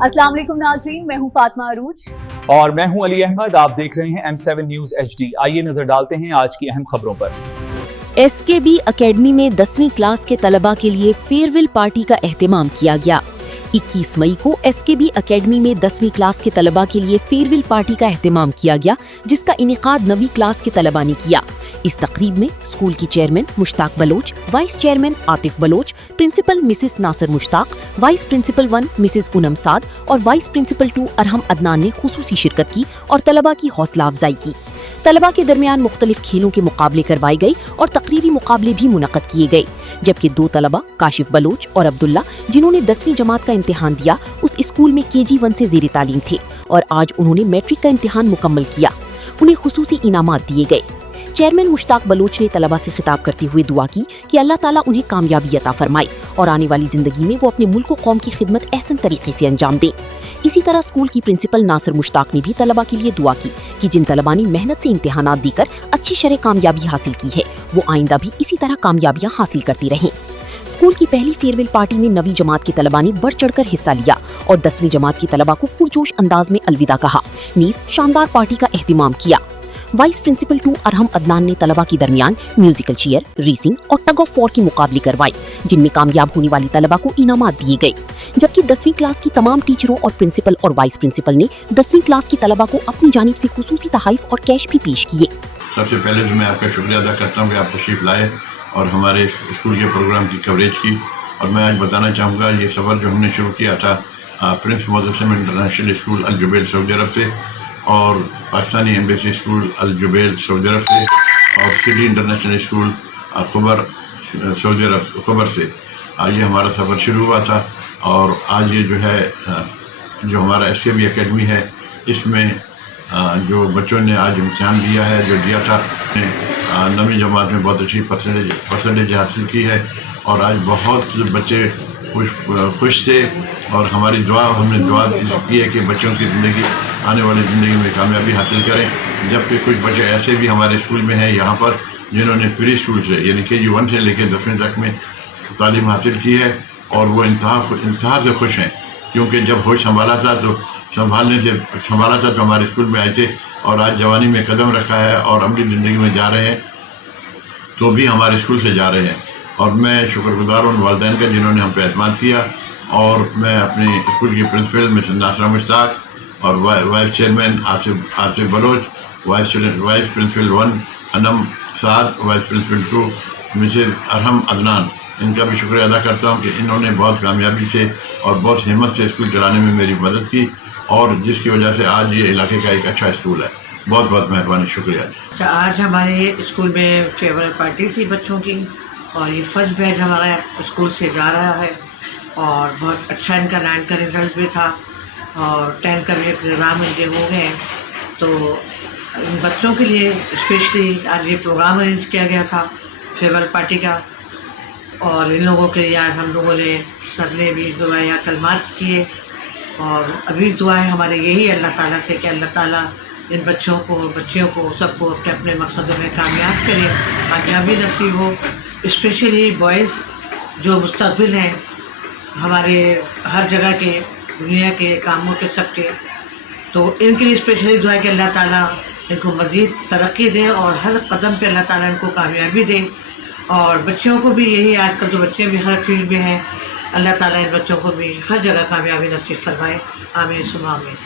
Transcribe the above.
अस्सलाम वालेकुम नाज़रीन, मैं हूं फातिमा अरूज और मैं हूं अली अहमद। आप देख रहे हैं M7 न्यूज़ HD। आइए नजर डालते हैं आज की अहम खबरों पर। SKB अकेडमी में 10वीं क्लास के तलबा के लिए फेयरवेल पार्टी का एहतमाम किया गया। 21 मई को SKB अकेडमी में 10वीं क्लास के तलबा के लिए फेयरवेल पार्टी का एहतमाम किया गया, जिसका इनेकाद 9वीं क्लास के तलबा ने किया। इस तकरीब में स्कूल की chairman Mushtaq Baloch, vice chairman Atif Baloch, principal Mrs Nasir Mushtaq, vice principal 1 Mrs Anam Saad और वाइस प्रिंसिपल 2 अरहम अदनान ने खुसूसी शिरकत की और तलबा की हौसला अफजाई की। तलबा के दरमियान मुख्तलिफ खेलों के मुकाबले करवाए गए और तकरीरी मुकाबले भी मुनक्कद किए गए, जबकि 2 तलबा काशिफ बलोच और अब्दुल्ला, जिन्होंने 10वीं जमात का इम्तिहान दिया, उस स्कूल में KG1 से ज़ेर तालीम थे और आज उन्होंने मैट्रिक का इम्तिहान मुकम्मल किया। उन्हें खुसूसी इनामात दिए गए। चेयरमैन मुश्ताक बलोच ने तलबा से खिताब करते हुए दुआ की कि अल्लाह ताला उन्हें कामयाबी अता फरमाए और आने वाली जिंदगी में वो अपने मुल्क और कौम की खिदमत एहसन तरीके से अंजाम दें। इसी तरह स्कूल की प्रिंसिपल नासिर मुश्ताक ने भी तलबा के लिए दुआ की कि जिन तलबा ने मेहनत से इम्तिहानात देकर अच्छी शरह कामयाबी हासिल की है, वो आइंदा भी इसी तरह कामयाबियां हासिल करती रहें। स्कूल की पहली फेयरवेल पार्टी में 9वीं जमात के तलबा ने बढ़ चढ़कर हिस्सा लिया और 10वीं जमात के तलबा को पुरजोश अंदाज में अलविदा कहा, नीज शानदार पार्टी का एहतिमाम किया। वाइस प्रिंसिपल 2 अरहम अदनान ने तलबा के दरमियान म्यूजिकल चेयर, रेसिंग और टग ऑफ वॉर के मुकाबले करवाए, जिनमें कामयाब होने वाली तलबा को इनामात दिए गए, जबकि 10वीं क्लास की तमाम टीचरों और प्रिंसिपल और वाइस प्रिंसिपल ने 10वीं क्लास की तलबा को अपनी जानिब से खुसूसी तहाइफ और कैश भी पेश किए। सबसे पहले तो मैं आपका शुक्रिया अदा करता हूँ कि आप तशरीफ लाए और हमारे स्कूल के प्रोग्राम की कवरेज की। और मैं आज बताना चाहूँगा, ये सफ़र जो हमने शुरू किया था Prince Moazzam International School Al Jubail Saudi Arabia से और Pakistani embassy school Al Jubail Saudi Arabia से और city international school Khobar Saudi Arabia Khobar से ये हमारा सफ़र शुरू हुआ था। और आज ये जो है जो हमारा SKB अकेडमी है, इसमें जो बच्चों ने आज इम्तिहान दिया है, जो दिया था, 9वीं जमात में बहुत अच्छी परसेंटेज हासिल की है और आज बहुत बच्चे खुश थे और हमने दुआ की है कि बच्चों की ज़िंदगी आने वाली ज़िंदगी में कामयाबी हासिल करें। जबकि कुछ बच्चे ऐसे भी हमारे स्कूल में हैं यहाँ पर जिन्होंने प्री स्कूल से यानी KG1 से लेकर 10वीं तक में तालीम हासिल की है और वो इंतहा से खुश हैं, क्योंकि जब होश संभाला था तो हमारे स्कूल में आए थे और आज जवानी में कदम रखा है और अमली ज़िंदगी में जा रहे हैं, तो भी हमारे स्कूल से जा रहे हैं। और मैं शुक्रगुजार हूँ वालिदैन का जिन्होंने हम पे एतमाद किया। और मैं अपने स्कूल की प्रिंसिपल मिसेस नासिर मुश्ताक और vice chairman Asif Baloch, vice principal 1 Anam Saad, vice principal 2 Mrs Arham Adnan, इनका भी शुक्रिया अदा करता हूँ कि इन्होंने बहुत कामयाबी से और बहुत हिम्मत से स्कूल चलाने में मेरी मदद की और जिसकी वजह से आज ये इलाके का एक अच्छा स्कूल है। बहुत बहुत मेहरबानी, शुक्रिया। आज हमारे स्कूल में फेयरवेल पार्टी थी बच्चों की और ये फर्स्ट बैच हमारा स्कूल से जा रहा है और बहुत अच्छा इनका 9 का रिज़ल्ट भी था और 10 का भी प्रोग्राम इनके हो गए। तो इन बच्चों के लिए स्पेशली आज ये प्रोग्राम अरेंज किया गया था फेयरवेल पार्टी का और इन लोगों के लिए आज हम लोगों ने सर ने भी दुआएं या कलमात किए और अभी दुआएं हमारे यही अल्लाह ताला से कि अल्लाह ताला इन बच्चों को सबको अपने अपने मकसदों में कामयाब करे, कामयाबी नसीब हो। स्पेशली बॉयज़ जो मुस्तक़बिल हैं हमारे हर जगह के, दुनिया के कामों के सबके, तो इनके लिए स्पेशली दुआ है कि अल्लाह ताला इनको मज़ीद तरक्की दे और हर कदम पे अल्लाह ताला इनको कामयाबी दे। और बच्चों को भी यही, आजकल तो बच्चे भी हर फील्ड में हैं, अल्लाह ताला इन बच्चों को भी हर जगह कामयाबी नसीब फरमाए। आमीन सुम्मा आमीन।